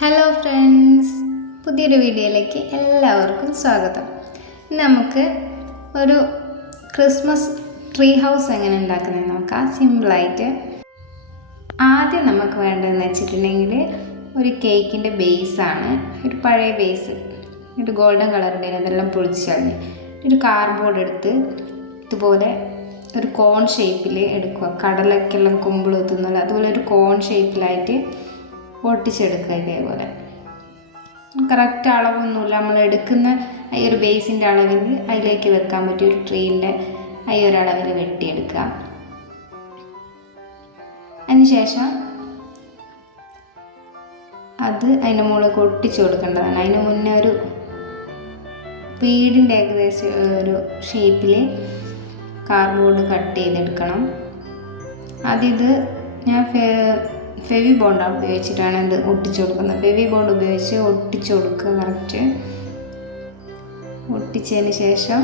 Hello friends, പുതിയൊരു വീഡിയോയിലേക്ക് എല്ലാവർക്കും സ്വാഗതം. നമുക്ക് ഒരു ക്രിസ്മസ് ട്രീ ഹൗസ് എങ്ങനെ ഉണ്ടാക്കുന്നത് നോക്കാം. സിമ്പിളായിട്ട് ആദ്യം നമുക്ക് വേണ്ടതെന്ന് വെച്ചിട്ടുണ്ടെങ്കിൽ ഒരു കേക്കിൻ്റെ ബേസാണ്. ഒരു പഴയ ബേസ്, ഒരു ഗോൾഡൻ കളറിൻ്റെ അതെല്ലാം പൊളിച്ച് കളഞ്ഞ് ഒരു കാർഡ്ബോർഡ് എടുത്ത് ഇതുപോലെ ഒരു കോൺ ഷേപ്പിൽ എടുക്കുക. കടലക്കെല്ലാം കുമ്പിളെത്തുന്നില്ല, അതുപോലെ ഒരു കോൺ ഷേപ്പിലായിട്ട് ഒട്ടിച്ചെടുക്കുക. ഇതേപോലെ കറക്റ്റ് അളവൊന്നുമില്ല, നമ്മൾ എടുക്കുന്ന ഈ ഒരു ബേസിൻ്റെ അളവിൽ അതിലേക്ക് വെക്കാൻ പറ്റിയ ഒരു ട്രീൻ്റെ ഈ ഒരു അളവിൽ വെട്ടിയെടുക്കുക. അതിനുശേഷം അത് അതിൻ്റെ മുകളിലേക്ക് ഒട്ടിച്ചു കൊടുക്കേണ്ടതാണ്. അതിന് മുന്നേ ഒരു വീടിൻ്റെ ഏകദേശം ഒരു ഷേപ്പിൽ കാർഡ്ബോർഡ് കട്ട് ചെയ്തെടുക്കണം. അതിത് ഞാൻ ഫെവി ബോണ്ടാണ് ഉപയോഗിച്ചിട്ടാണ് ഇത് ഒട്ടിച്ചു കൊടുക്കുന്നത്. ഫെവി ബോണ്ട് ഉപയോഗിച്ച് ഒട്ടിച്ചു കൊടുക്കുക. കറക്റ്റ് ഒട്ടിച്ചതിന് ശേഷം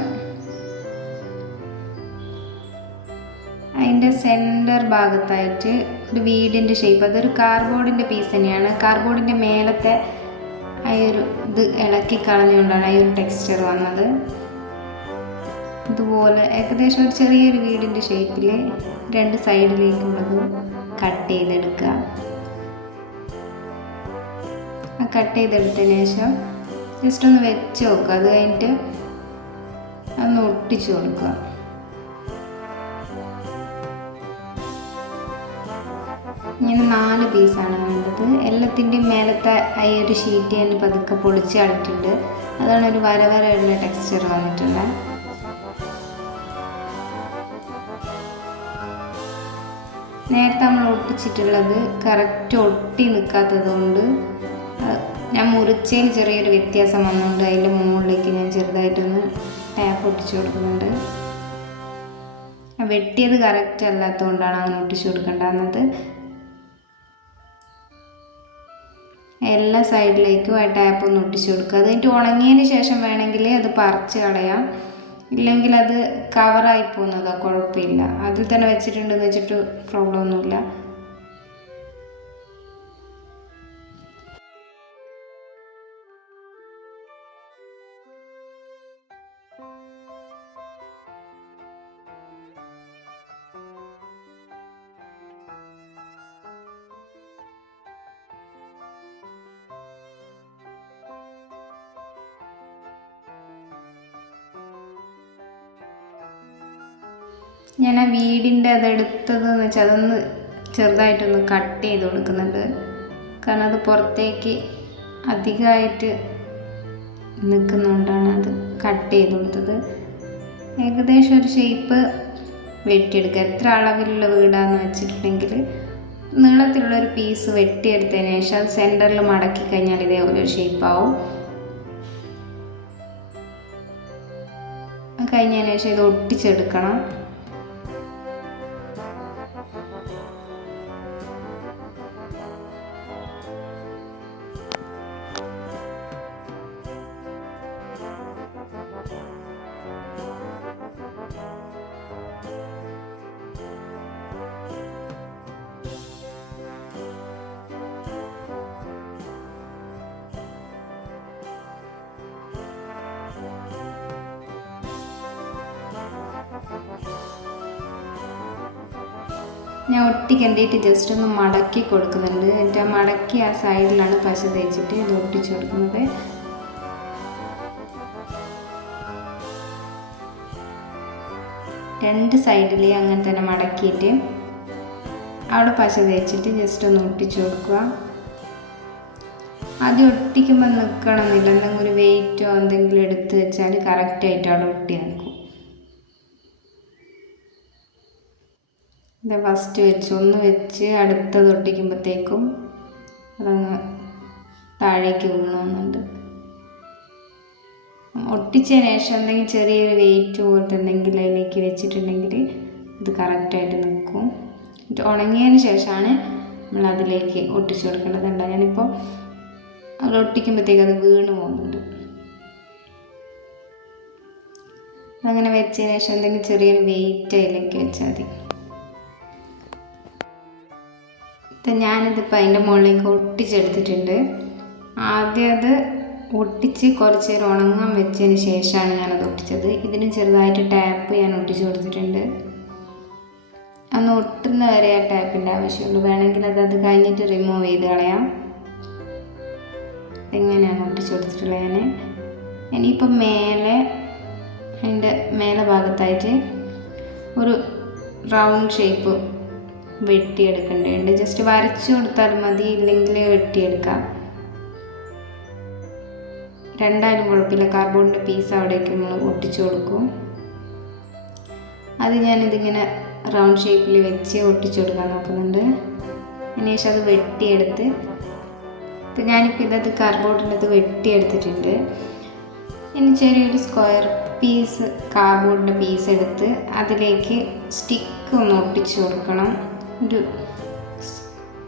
അതിൻ്റെ സെൻറ്റർ ഭാഗത്തായിട്ട് ഒരു വീടിൻ്റെ ഷേപ്പ്, അതൊരു കാർഡ്ബോർഡിൻ്റെ പീസ് തന്നെയാണ്. കാർഡ്ബോർഡിൻ്റെ മേലത്തെ ആ ഒരു ഇത് ഇളക്കി കളഞ്ഞുകൊണ്ടാണ് ഈ ഒരു ടെക്സ്ചർ വന്നത്. ഇതുപോലെ ഏകദേശം ഒരു ചെറിയൊരു വീടിൻ്റെ ഷേപ്പിൽ രണ്ട് സൈഡിലേക്കുള്ളത് കട്ട് ചെയ്തെടുക്കുക. കട്ട് ചെയ്തെടുത്തതിന് ശേഷം ജസ്റ്റ് ഒന്ന് വെച്ച് നോക്കുക. അത് കഴിഞ്ഞിട്ട് ഒന്ന് ഒട്ടിച്ചു കൊടുക്കുക. ഇങ്ങനെ 4 പീസാണ് വേണ്ടത്. എല്ലാത്തിൻ്റെയും മേലത്തെ ഈ ഒരു ഷീറ്റ് ഞാൻ പതുക്കെ പൊളിച്ച് കളഞ്ഞിട്ടുണ്ട്. അതാണ് ഒരു വരവരയുള്ള ടെക്സ്ചർ വന്നിട്ടുണ്ട്. നേരത്തെ നമ്മൾ ഒട്ടിച്ചിട്ടുള്ളത് കറക്റ്റ് ഒട്ടി നിൽക്കാത്തത് കൊണ്ട് ഞാൻ മുറിച്ചതിൽ ചെറിയൊരു വ്യത്യാസം വന്നുകൊണ്ട് അതിൻ്റെ മുകളിലേക്ക് ഞാൻ ചെറുതായിട്ടൊന്ന് ടാപ്പ് ഒട്ടിച്ചു കൊടുക്കുന്നുണ്ട്. വെട്ടിയത് കറക്റ്റ് അല്ലാത്തതുകൊണ്ടാണ് അങ്ങനെ ഒട്ടിച്ചു കൊടുക്കേണ്ടത്. എല്ലാ സൈഡിലേക്കും ആ ടാപ്പ് ഒന്ന് ഒട്ടിച്ചു കൊടുക്കുക. അത് കഴിഞ്ഞിട്ട് ഉണങ്ങിയതിന് ശേഷം വേണമെങ്കിൽ അത് പറിച്ച് കളയാം, ഇല്ലെങ്കിൽ അത് കവറായി പോകുന്നതോ കുഴപ്പമില്ല. അതിൽ തന്നെ വെച്ചിട്ടുണ്ടെന്ന് വെച്ചിട്ട് പ്രോബ്ലം ഒന്നുമില്ല. ഞാൻ ആ വീടിൻ്റെ അതെടുത്തതെന്ന് വെച്ചാൽ അതൊന്ന് ചെറുതായിട്ടൊന്ന് കട്ട് ചെയ്ത് കൊടുക്കുന്നുണ്ട്. കാരണം അത് പുറത്തേക്ക് അധികമായിട്ട് നിൽക്കുന്നതുകൊണ്ടാണ് അത് കട്ട് ചെയ്ത് കൊടുത്തത്. ഏകദേശം ഒരു ഷേപ്പ് വെട്ടിയെടുക്കുക. എത്ര അളവിലുള്ള വീടാന്ന് വെച്ചിട്ടുണ്ടെങ്കിൽ നീളത്തിലുള്ളൊരു പീസ് വെട്ടിയെടുത്തതിന് ശേഷം അത് സെൻറ്ററിൽ മടക്കി കഴിഞ്ഞാൽ ഇതേപോലെ ഒരു ഷേപ്പാവും. കഴിഞ്ഞതിന് ശേഷം ഇത് ഒട്ടിച്ചെടുക്കണം. ഞാൻ ഒട്ടിക്കണ്ടിയിട്ട് ജസ്റ്റ് ഒന്ന് മടക്കി കൊടുക്കുന്നുണ്ട്. എന്നിട്ട് ആ മടക്കി ആ സൈഡിലാണ് പശ തേച്ചിട്ട് ഇത് ഒട്ടിച്ചു കൊടുക്കുന്നത്. രണ്ട് സൈഡിൽ അങ്ങനെ തന്നെ മടക്കിയിട്ട് അവിടെ പശ തേച്ചിട്ട് ജസ്റ്റ് ഒന്ന് ഒട്ടിച്ചു കൊടുക്കുക. ആദ്യം ഒട്ടിക്കുമ്പോൾ നിൽക്കണമെന്നില്ല, എന്തെങ്കിലും ഒരു വെയിറ്റോ എന്തെങ്കിലും എടുത്ത് വെച്ചാൽ കറക്റ്റായിട്ട് അവിടെ ഒട്ടി നിൽക്കും. ഇത് ഫസ്റ്റ് വെച്ച് ഒന്ന് വെച്ച് അടുത്തത് ഒട്ടിക്കുമ്പോഴത്തേക്കും അതങ്ങ് താഴേക്ക് വീണമെന്നുണ്ട്. ഒട്ടിച്ചതിന് ശേഷം എന്തെങ്കിലും ചെറിയൊരു വെയിറ്റ് പോലത്തെ എന്തെങ്കിലും അതിലേക്ക് വെച്ചിട്ടുണ്ടെങ്കിൽ ഇത് കറക്റ്റായിട്ട് നിൽക്കും. ഉണങ്ങിയതിന് ശേഷമാണ് നമ്മൾ അതിലേക്ക് ഒട്ടിച്ചു കൊടുക്കേണ്ടതുണ്ട്. ഞാനിപ്പോൾ അത് ഒട്ടിക്കുമ്പോഴത്തേക്ക് അത് വീണ് പോകുന്നുണ്ട്. അതങ്ങനെ വെച്ചതിന് ശേഷം എന്തെങ്കിലും ചെറിയൊരു വെയിറ്റ് അതിലേക്ക് വെച്ചാൽ മതി. ഞാനിതിപ്പോൾ അതിൻ്റെ മുകളിലേക്ക് ഒട്ടിച്ചെടുത്തിട്ടുണ്ട്. ആദ്യം അത് ഒട്ടിച്ച് കുറച്ച് നേരം ഉണങ്ങാൻ വെച്ചതിന് ശേഷമാണ് ഞാനത് ഒട്ടിച്ചത്. ഇതിന് ചെറുതായിട്ട് ടാപ്പ് ഞാൻ ഒട്ടിച്ച് കൊടുത്തിട്ടുണ്ട്. അന്ന് ഒട്ടുന്ന വരെ ആ ടാപ്പിൻ്റെ ആവശ്യമുള്ളൂ. വേണമെങ്കിൽ അത് കഴിഞ്ഞിട്ട് റിമൂവ് ചെയ്ത് കളയാം. ഇങ്ങനെയാണ് ഒട്ടിച്ച് കൊടുത്തിട്ടുള്ളത് ഞാൻ. ഇനിയിപ്പം അതിൻ്റെ മേലെ ഭാഗത്തായിട്ട് ഒരു റൗണ്ട് ഷേപ്പ് വെട്ടിയെടുക്കേണ്ടതുണ്ട്. ജസ്റ്റ് വരച്ചു കൊടുത്താൽ മതി, ഇല്ലെങ്കിൽ വെട്ടിയെടുക്കാം. രണ്ടായാലും കുഴപ്പമില്ല. കാർഡ്ബോർഡിൻ്റെ പീസ് അവിടേക്ക് നമ്മൾ ഒട്ടിച്ചു കൊടുക്കും. അത് ഞാനിതിങ്ങനെ റൗണ്ട് ഷേപ്പിൽ വെച്ച് ഒട്ടിച്ചു കൊടുക്കാൻ നോക്കുന്നുണ്ട്. അതിനുശേഷം അത് വെട്ടിയെടുത്ത്, ഇപ്പം ഞാനിപ്പോൾ ഇതത് കാർഡ്ബോർഡിൻ്റെ വെട്ടിയെടുത്തിട്ടുണ്ട്. ഇനി ചെറിയൊരു സ്ക്വയർ പീസ് കാർഡ്ബോർഡിൻ്റെ പീസ് എടുത്ത് അതിലേക്ക് സ്റ്റിക്ക് ഒന്ന് ഒട്ടിച്ചു കൊടുക്കണം. ഒരു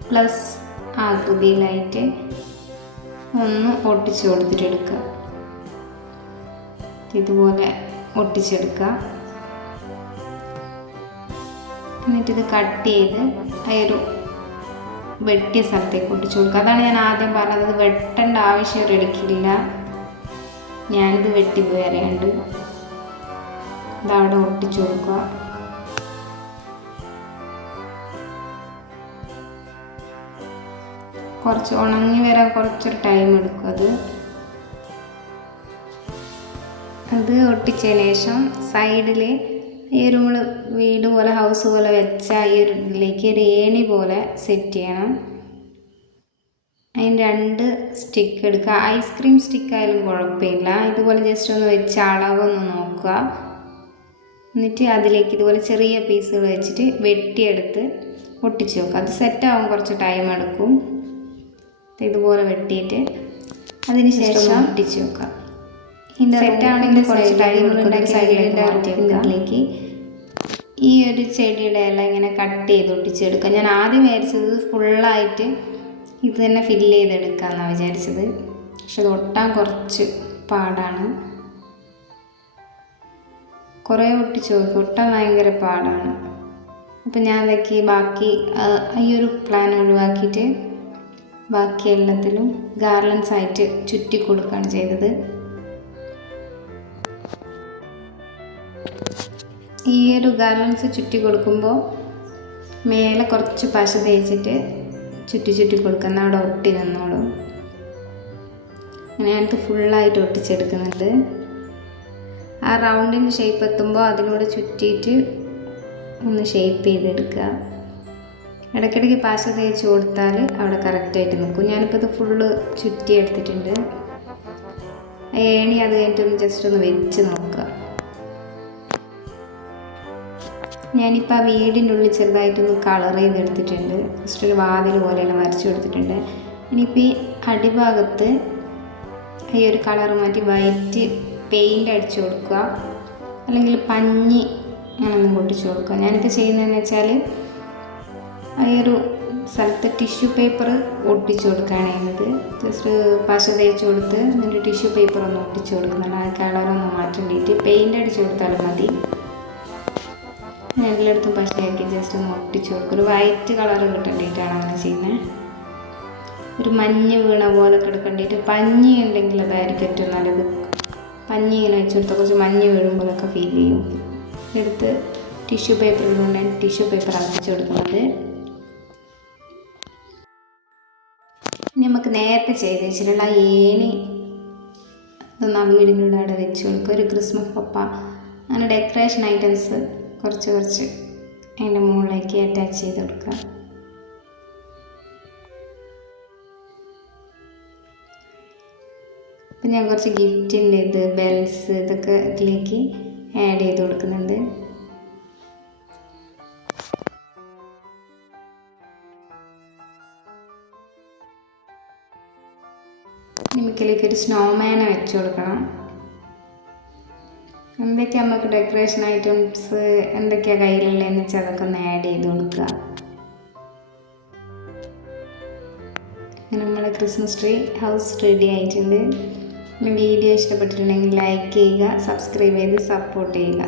പ്ലസ് ആകൃതിയിലായിട്ട് ഒന്ന് ഒട്ടിച്ചു കൊടുത്തിട്ടെടുക്കുക. ഇതുപോലെ ഒട്ടിച്ചെടുക്കുക. എന്നിട്ടിത് കട്ട് ചെയ്ത് ഒരു വെട്ടിയ സ്ഥലത്തേക്ക് ഒട്ടിച്ചു കൊടുക്കുക. അതാണ് ഞാൻ ആദ്യം പറഞ്ഞത്, വെട്ടേണ്ട ആവശ്യം എടുക്കില്ല. ഞാനിത് വെട്ടിപ്പോയി അറിയാണ്ട് ഇതവിടെ ഒട്ടിച്ചു കൊടുക്കുക. കുറച്ച് ഉണങ്ങി വരാൻ കുറച്ചൊരു ടൈം എടുക്കും. അത് ഒട്ടിച്ചതിന് ശേഷം സൈഡിൽ ഈ ഒരു നമ്മൾ വീട് പോലെ ഹൗസ് പോലെ വെച്ച ഈ ഒരു ഇതിലേക്ക് ഒരു ഏണി പോലെ സെറ്റ് ചെയ്യണം. അതിന് 2 സ്റ്റിക്ക് എടുക്കുക. ഐസ്ക്രീം സ്റ്റിക്കായാലും കുഴപ്പമില്ല. ഇതുപോലെ ജസ്റ്റ് ഒന്ന് വെച്ച് അളവൊന്ന് നോക്കുക. എന്നിട്ട് അതിലേക്ക് ഇതുപോലെ ചെറിയ പീസുകൾ വെച്ചിട്ട് വെട്ടിയെടുത്ത് ഒട്ടിച്ച് വെക്കുക. അത് സെറ്റാവാൻ കുറച്ച് ടൈം എടുക്കും. ഇതുപോലെ വെട്ടിയിട്ട് അതിന് ശേഷം ഒട്ടിച്ച് വെക്കുക. സെറ്റാണെങ്കിൽ കുറച്ച് ടൈം എടുക്കും. സൈഡിലേക്ക് ഈ ഒരു ചെടിയുടെ എല്ലാം ഇങ്ങനെ കട്ട് ചെയ്ത് ഒട്ടിച്ചെടുക്കുക. ഞാൻ ആദ്യം വിചാരിച്ചത് ഫുള്ളായിട്ട് ഇത് തന്നെ ഫില്ല് ചെയ്തെടുക്കാമെന്നാണ് വിചാരിച്ചത്. പക്ഷെ അത് ഒട്ടാൻ കുറച്ച് പാടാണ്. കുറേ ഒട്ടിച്ച് നോക്കി, ഒട്ടാൻ ഭയങ്കര പാടാണ്. അപ്പം ഞാൻ അതൊക്കെ ബാക്കി ഈ ഒരു പ്ലാൻ ഒഴിവാക്കിയിട്ട് ബാക്കി എല്ലാത്തിലും ഗാർലൻസ് ആയിട്ട് ചുറ്റി കൊടുക്കുകയാണ് ചെയ്തത്. ഈ ഒരു ഗാർലൻസ് ചുറ്റി കൊടുക്കുമ്പോൾ മേലെ കുറച്ച് പശ തേച്ചിട്ട് ചുറ്റി കൊടുക്കുന്ന അവിടെ ഒട്ടി നിന്നോളും. ഞാനത് ഫുള്ളായിട്ട് ഒട്ടിച്ചെടുക്കുന്നുണ്ട്. ആ റൗണ്ടിന് ഷേപ്പ് എത്തുമ്പോൾ അതിനോട് ചുറ്റിയിട്ട് ഒന്ന് ഷേപ്പ് ചെയ്തെടുക്കുക. ഇടയ്ക്കിടയ്ക്ക് പശ തേച്ച് കൊടുത്താൽ അവിടെ കറക്റ്റായിട്ട് നിൽക്കും. ഞാനിപ്പോൾ ഇത് ഫുള്ള് ചുറ്റി എടുത്തിട്ടുണ്ട്. ഏണി അത് കഴിഞ്ഞിട്ടൊന്ന് ജസ്റ്റ് ഒന്ന് വെച്ച് നോക്കുക. ഞാനിപ്പോൾ ആ വീടിൻ്റെ ഉള്ളിൽ ചെറുതായിട്ടൊന്ന് കളർ ചെയ്തെടുത്തിട്ടുണ്ട്. ജസ്റ്റ് ഒരു വാതിൽ പോലെയെല്ലാം വരച്ചു കൊടുത്തിട്ടുണ്ട്. ഇനിയിപ്പോൾ ഈ അടിഭാഗത്ത് ഈ ഒരു കളർ മാറ്റി വൈറ്റ് പെയിൻ്റ് അടിച്ചു കൊടുക്കുക, അല്ലെങ്കിൽ പഞ്ഞി അങ്ങനെയൊന്നും പൊട്ടിച്ചു കൊടുക്കുക. ഞാനിപ്പോൾ ചെയ്യുന്നതെന്ന് വെച്ചാൽ ഈ ഒരു സ്ഥലത്ത് ടിഷ്യൂ പേപ്പർ ഒട്ടിച്ചു കൊടുക്കുകയാണ് ചെയ്യുന്നത്. ജസ്റ്റ് പശ തേച്ച് കൊടുത്ത് എന്നിട്ട് ടിഷ്യൂ പേപ്പർ ഒന്ന് ഒട്ടിച്ചു കൊടുക്കുന്നുണ്ട്. ആ കളറൊന്ന് മാറ്റേണ്ടിയിട്ട് പെയിൻ്റ് അടിച്ചു കൊടുത്താലും മതി. എല്ലായിടത്തും പശയാക്കി ജസ്റ്റ് ഒന്ന് ഒട്ടിച്ചു കൊടുക്കും. ഒരു വൈറ്റ് കളർ കിട്ടേണ്ടിയിട്ടാണ് അങ്ങനെ ചെയ്യുന്നത്. ഒരു മഞ്ഞ് വീണ പോലെ കിടക്കേണ്ടിയിട്ട് പഞ്ഞി ഉണ്ടെങ്കിൽ അതായിരിക്കും ഏറ്റവും നല്ലത്. പഞ്ഞി ഇങ്ങനെ വെച്ച് കൊടുത്താൽ കുറച്ച് മഞ്ഞ് വീഴുമ്പോഴൊക്കെ ഫീൽ ചെയ്യും. എടുത്ത് ടിഷ്യൂ പേപ്പർ ഇടുകൊണ്ടാണ് ടിഷ്യൂ പേപ്പർ അടച്ചു കൊടുക്കുന്നത്. ഇനി നമുക്ക് നേരത്തെ ചെയ്ത് വെച്ചിട്ടുള്ള ഏണി ഇതൊന്ന് ആ വീടിൻ്റെ കൂടെ അവിടെ വെച്ച് കൊടുക്കുക. ഒരു ക്രിസ്മസ് പപ്പ അങ്ങനെ ഡെക്കറേഷൻ ഐറ്റംസ് കുറച്ച് അതിൻ്റെ മുകളിലേക്ക് അറ്റാച്ച് ചെയ്ത് കൊടുക്കുക. അപ്പം ഞാൻ കുറച്ച് ഗിഫ്റ്റിൻ്റെ ബെൽസ് ഇതൊക്കെ ഇതിലേക്ക് ആഡ് ചെയ്ത് കൊടുക്കുന്നുണ്ട്. നമുക്കിലേക്ക് ഒരു സ്നോമാനെ വെച്ച് കൊടുക്കണം. എന്തൊക്കെയാണ് നമുക്ക് ഡെക്കറേഷൻ ഐറ്റംസ് എന്തൊക്കെയാണ് കയ്യിലുള്ളതെന്ന് വെച്ചാൽ അതൊക്കെ ഒന്ന് ആഡ് ചെയ്ത് കൊടുക്കുക. അങ്ങനെ നമ്മുടെ ക്രിസ്മസ് ട്രീ ഹൗസ് റെഡി ആയിട്ടുണ്ട്. വീഡിയോ ഇഷ്ടപ്പെട്ടിട്ടുണ്ടെങ്കിൽ ലൈക്ക് ചെയ്യുക, സബ്സ്ക്രൈബ് ചെയ്ത് സപ്പോർട്ട് ചെയ്യുക.